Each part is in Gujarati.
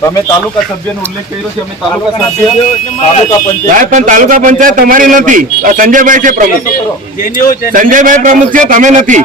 તમે તાલુકા સભ્યનો ઉલ્લેખ કર્યો છે અમે તાલુકા સભ્ય તાલુકા પંચાયત પણ તાલુકા પંચાયત તમારી નથી. સંજયભાઈ છે પ્રમુખ. સંજયભાઈ પ્રમુખ છે તમે નથી.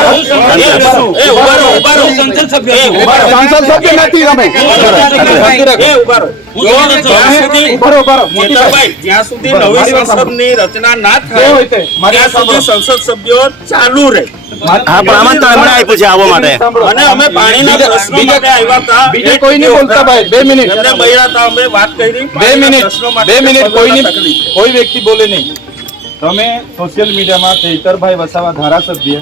રહો, સંસદ સભ્ય છું. સંસદ સભ્ય નથી તમે એ, ઊભા રહો. હું તમને જ્યાં સુધી- બરો બરો મોટી વાત. ચેતરભાઈ, જ્યાં સુધી મારી નવી વાત સાંભળો. રચના ના થાય હોય તે. મારી ત્યાં સુધી સંસદ સભ્યો ચાલુ રહે. હા પણ આમાં તો એમણે આપ્યું છે આવવા માટે. અને અમે પાણીના પ્રશ્નો માટે આવ્યા હતા. બીજે કોઈ નહીં બોલતા ભાઈ. બે મિનિટ. એમને બૈરા હતા અમે વાત કરી. બે મિનિટ. બે મિનિટ. કોઈની કોઈ વ્યક્તિ બોલે નહીં. તમે સોશિયલ મીડિયામાં ચૈતરભાઈ વસાવા ધારાસભ્ય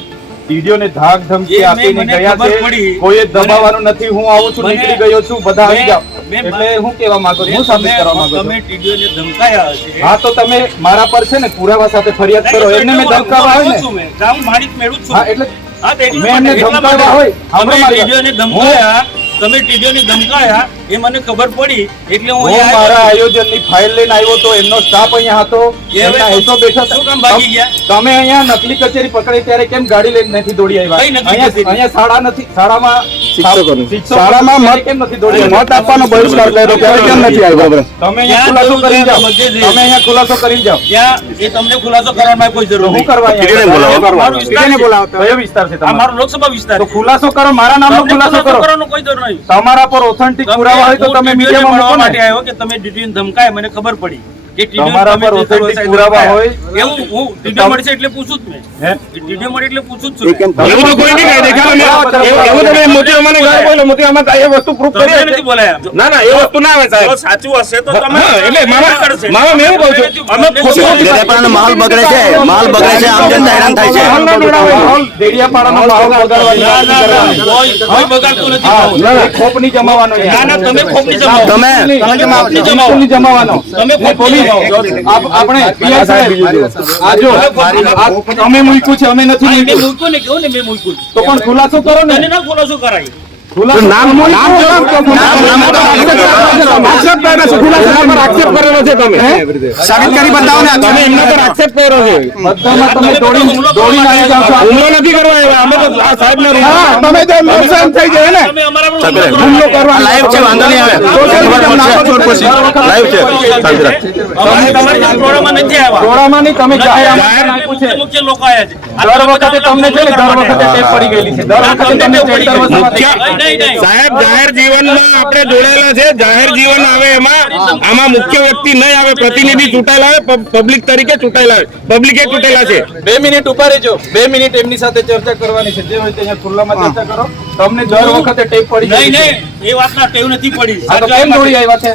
ટીડીઓને ધાક ધમકી આપીને ગયા છે. કોઈ દબાવવાનું નથી હું આવું છું નીકળી ગયો છું બધા આવી જાઓ એટલે હું કહેવા માંગુ છું હું સાબિત કરવા માંગુ છું તમે ટીડીઓને ધમકાયા હશે હા તો તમે મારા પર છે ને પુરાવા સાથે ફરિયાદ કરો એમને મેં ધમકાવા આવે ને. ગામ મારી જ છું. હા એટલે હા, મેં એમને માટે. હોય. હમણાં વાત. ધમકાયા તમે ટીડીઓને ધમકાયા એ મને ખબર પડી એટલે હું મારા આયોજનની ફાઇલ લઈને આવ્યો તો એમનો સ્ટાફ અહીંયા હતો એ હવે એમના હેસો બેઠા શું કામ ભાગી ગયા? તમે અહીંયા નકલી કચેરી પકડી ત્યારે કેમ ગાડી લઈને નથી દોડી આવ્યા? અહીંયા અહીંયા શાળા નથી શાળામાં શાળામાં મત- કેમ નથી દોડી મત આપવાનો બહિષ્કાર કર્યો ત્યારે કેમ નથી આવ્યો? તમે અહીંયા ખુલાસો કરી જાઓ. તમે અહીંયા ખુલાસો કરી જાઓ. ત્યાં એ તમને ખુલાસો કરવામાં કોઈ જરૂર હું કરવા બોલાવો. વિસ્તાર છે. તમારો? લોકસભા વિસ્તાર તો છે. ખુલાસો કરો મારા નામનો ખુલાસો કરો. કરવાનો કોઈ જરૂર નહીં. તમારા પર ઓથેન્ટિક પુરાવા હોય તો તમે મીડિયામાં મૂકો માટે આવ્યો કે તમે ટીડીઓને ધમકાય મને ખબર પડી. તમારા પર જે પુરાવા હોય. એવું હું ટીડીઓ મળશે એટલે પૂછું જ મેં હે? મળે એટલે પૂછું જ છું એવું તો કોઈ નહીં કહે એવું- એવું તમે મોટી અમને ગાળ બોલો મોટી આમાં એ વસ્તુ પ્રૂફ કરી નથી બોલાયા ના ના એ વસ્તુ ના આવે સાહેબ સાચું હશે તો તમે એટલે મામા- કરશે. મેં એવું કહું છું, અમે ખોટી ખોટી ડેડિયાપાડાનો બગડે છે માલ બગડે છે આમ જનતા હેરાન થાય છે દેડિયાપાડાનો બગાડવાની. કોઈ બગાડતું નથી જમાવાનો ના, ના, તમે ખોપ જમાવો. તમે તમે જમાવો. જમાવાનો. તમે ખોપ આપણે પીઆઈ સાહેબ, આ જો, અમે મૂક્યું છે અમે નથી મૂક્યું. મૂક્યું ને કેવું ને મેં મૂક્યું? તો પણ ખુલાસો કરો ને. ના ખુલાસો કરાય. તમે. લાઈવ છે. તમે મુખ્ય લોકો આયા છે. દર વખતે તમને છે ને દર વખતે ટેપ પડી ગયેલી છે. દર વખતે તમને. સાહેબ જાહેર જીવનમાં આપણે જોડાયેલા છે. જાહેર જીવન આવે એમાં. આમાં મુખ્ય વ્યક્તિ નહીં આવે પ્રતિનિધિ ચૂંટાયેલા આવે પબ્લિક તરીકે ચૂંટાયેલા આવે પબ્લિકે ચૂંટેલા છે. બે મિનિટ ઊભા રહેજો. બે મિનિટ એમની સાથે ચર્ચા કરવાની છે. જે હોય તે અહીંયા ખુલ્લામાં ચર્ચા કરો. તમને દર વખતે ટેપ પડી નહીં. નહીં એ વાતના ટેવ નથી પડી. આ કેમ દોડી આવ્યા છે?